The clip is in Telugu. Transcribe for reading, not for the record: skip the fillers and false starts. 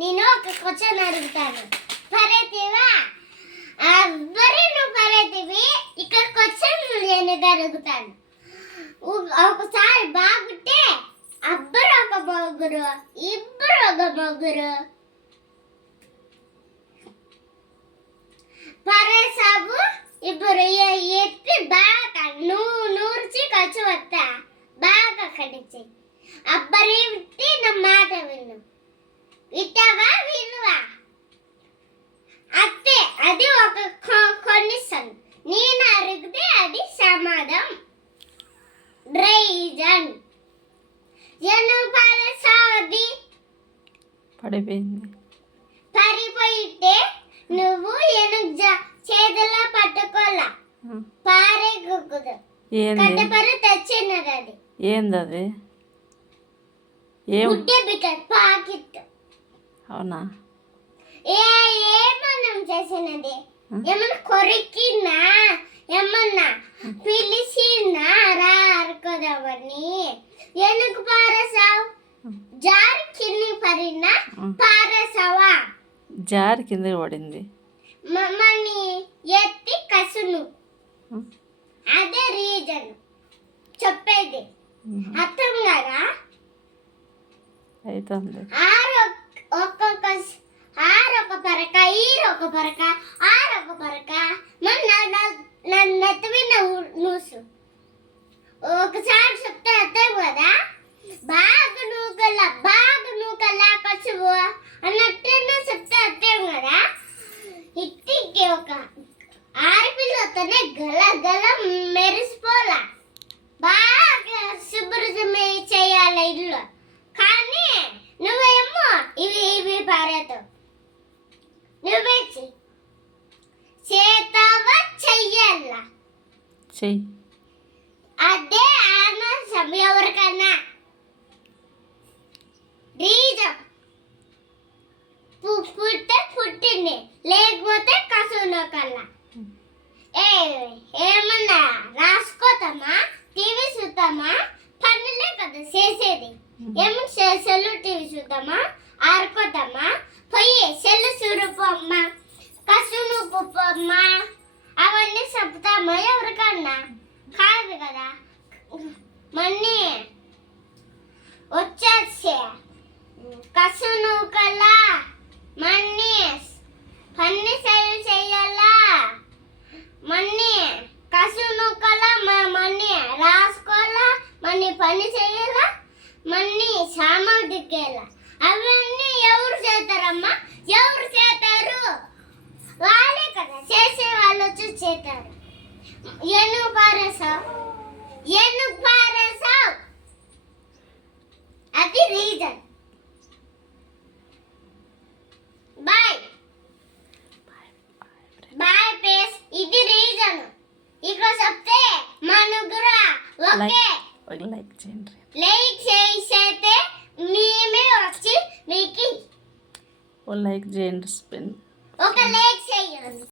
నేను ఒక క్వశ్చన్ అడుగుతాను. పరేతివా అబ్బరి నువ్వు పరేతివి. ఇక్కడ క్వశ్చన్ నేను అడుగుతాను. ఒకసారి బాగుంటే అబ్బరు ఒక మొగ్గురు, ఇబ్బరు ఒక మొగ్గురు. పరేసాబు ఇబ్బరు ఎత్తి బాగా నూర్చి ఖర్చు వస్తా బాగా కడిచి అబ్బరి విట్టి నా మాట విను. వింటావా వినువా? అత్తే అది ఒక కండిషన్. నేను అడిగితే అది సమాధానం. రీజన్ ఎందుకు పరేసాది? పడిపోయింది. పడిపోయితే నువ్వు ఎనుగు చేతుల్లో పట్టుకోలా, పారేకుదు. కట్టపరి తెచ్చినది అది. ఏందది? గుడ్డే బికెట్ పాకెట్. అవునా? ఏమన్నా చేసినది? ఏమన్నా కొరికినా, ఏమన్నా పిలిచినా రా అరుకోదామని ఎందుకు పారేసావు? జారి కింది పడినా పారేసావా? జారి కిందకి పడింది. మమ్మల్ని ఎత్తి కసును. అదే రీజన్ చెప్పేది. అర్థం కదా? అవుతుంది. ఆరొక పరక, ఈరొక పరక, ఆరొక పరక. నెత్తి మీద నూసు. ఒకసారి చెప్తే అర్థం కదా? బాగా నూకల్లా కసువు అన్నట్టు చెప్తే అర్థం కదా? ఇంటికి ఒక ఆడపిల్లతోనే గల మెరిసిపోలా. బాగా శుభ్రం చేయాలి ఇల్లు. కానీ నువ్వేమో ఇవి పారేతావు. నువ్వే చేతావా చెయ్యాలా? చెయ్యి. అదే ఆనందం ఎవరికన్నా. రీజన్ పుట్టింది, లేకపోతే కసును కల్లా. ఏమన్నా రాసుకోతామా, టీవీ చూద్దామా? పనులే కదా చేసేది. ఏమన్నా సెల్లు టీవీ చూద్దామా, ఆడుకోద్దామా? పోయి సెల్లు చూరుపోమ్మా, కసును పుప్పమ్మా, అవన్నీ చెప్తామా ఎవరికన్నా? కాదు కదా. మన్ని వచ్చేసే కసును కల్లా మన్ని పన్ని చెయ్యాలా. మన్ని కసును కల్లా మన్ని రాసుకోవాలా, మన్ని పని చెయ్యాలా, మన్ని సామాన్ దిక్కేలా. అవన్నీ ఎవరు చేస్తారమ్మా? ఎవరు చేస్తారు? వాళ్ళే కదా చేసే వాళ్ళు వచ్చి చేస్తారు. ఎందుకు పారేసావు? అది రీజన్. బాయ్ పేస్. ఇది రీజన్. ఇక్కడ చెప్తే మనుగురా ఓకే. లైక్ చేయండి. లైక్ చేస్తే మేమే వచ్చి మీకు లైక్ చేయండి. ఒక లైక్ చేయండి.